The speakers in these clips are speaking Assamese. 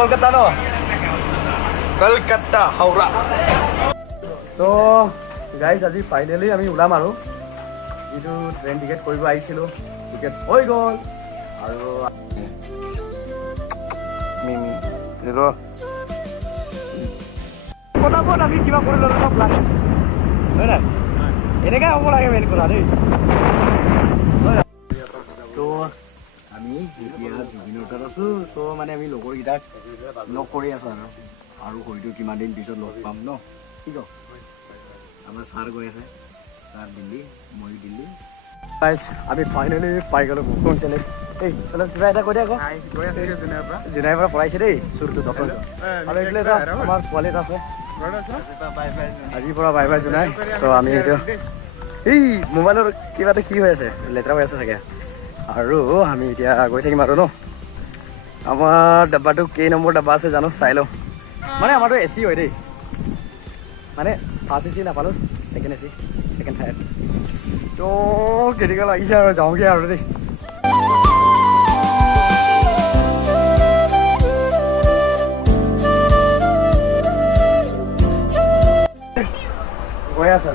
কলকাতা ন কলকাতা হাওৰা তো গাইজ আজি ফাইনেলি আমি ওলাম আৰু যিটো ট্ৰেইন টিকেট কৰিব আহিছিলোঁ টিকেট হৈ গ'ল আৰু মিমি পটাপট আমি কিবা কৰি ল'লো ন প্লান হয় নাই এনেকৈ হ'ব লাগে মেইন কথা দেই তো আমি এতিয়া জুবিনৰ তাত আছোঁ চ' মানে আমি লগৰকেইটাক লগ কৰি আছোঁ আৰু হয়তো কিমান দিন পিছত লগ পাম ন কি কওঁ আমাৰ ছাৰ গৈ আছে ছাৰ দিল্লী মই দিল্লী আমি ফাইনেলি পাই গ'লোঁ বুকুং চেলে এই অলপ কিবা এটা কৈ দে আকৌ জোনাইৰ পৰা পঢ়াইছে দেই চুৰটো ডক্টৰ আৰু এইফালে আমাৰ পোৱালি এটা আছে আজিৰ পৰা বাই বাই জোনাই ত' আমি এইটো এই মোবাইলৰ কিবা এটা কি হৈ আছে লেতেৰা হৈ আছে চাগে আৰু আমি এতিয়া গৈ থাকিম আৰু ন আমাৰ ডাব্বাটো কেই নম্বৰ ডাব্বা আছে জানো চাই লওঁ মানে আমাৰতো এ চি হয় দেই মানে ফাৰ্ষ্ট এ চি নাপালোঁ second A C second tier ত' কেনেকুৱা লাগিছে আৰু যাওঁগৈ আৰু দেই গৈ আছে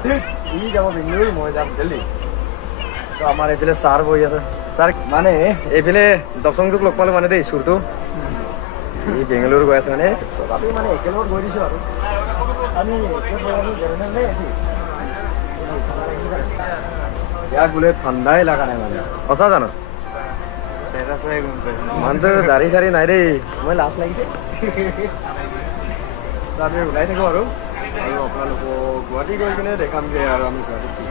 ই যাব বেংগলোৰ মই যাম দিল্লী তো আমাৰ এইফালে ছাৰ বহি আছে ছাৰ মানে এইফালে দপচংটোক লগ পালোঁ মানে দেই চুৰটো ই বেংগলোৰ গৈ আছে মানে তথাপি মানে একেলগত গৈ দিছোঁ আৰু আমি ইয়াক বোলে ঠাণ্ডাই লগা নাই মানে সঁচা জানো মানুহটো দাড়ি চাৰি নাই দেই মই লাজ লাগিছে আমি ওলাই থাকোঁ আৰু আপোনালোকক গুৱাহাটী গৈ কিনে দেখামগৈ আৰু আমি গুৱাহাটীত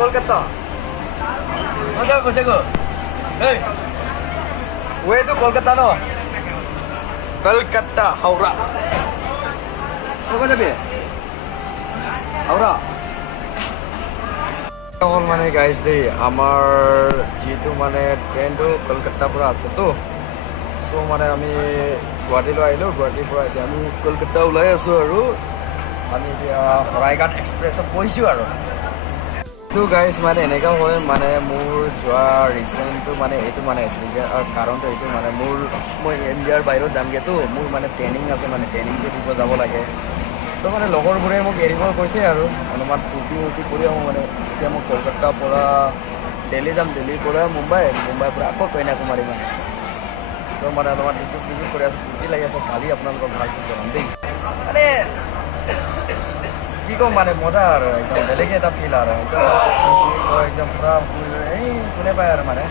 কলকাতা মজা কৈছে গো এই ওয়েটো কলকাতা ন কলকাতা হাওড়া ক'ত যাবি হাওড়া অকল মানে গাইজ দেই আমাৰ যিটো মানে ট্ৰেইনটো কলকাতাৰ পৰা আছেতো চ' মানে আমি গুৱাহাটীলৈ আহিলোঁ গুৱাহাটীৰ পৰা এতিয়া আমি কলকাতা ওলাই আছোঁ আৰু আমি এতিয়া শৰাইঘাট এক্সপ্ৰেছত বহিছোঁ আৰু তো গাইজ মানে এনেকুৱা হয় মানে মোৰ যোৱা ৰিজনটো মানে এইটো মানে কাৰণটো এইটো মানে মই ইণ্ডিয়াৰ বাহিৰত যামগৈতো মোৰ মানে ট্ৰেইনিং আছে মানে ট্ৰেইনিংটো দিব যাব লাগে তো মানে লগৰবোৰে মোক এৰিব কৈছে আৰু অলপমান ফূৰ্তি কৰি আহোঁ মানে এতিয়া মই কলকাতাৰ পৰা দিল্লী যাম দিল্লীৰ পৰা মুম্বাইৰ পৰা আকৌ কন্যাকুমাৰী মানে চ' মানে অলপমান ডিষ্ট্ৰিক্ট কৰি আছে ফূৰ্তি লাগি আছে কালি আপোনালোকক ভালকৈ জনাম দেই মানে কি ক'ম মানে মজা আৰু একদম বেলেগে এটা ফিল আৰু একদম পূৰা এই কোনে পায় আৰু মানে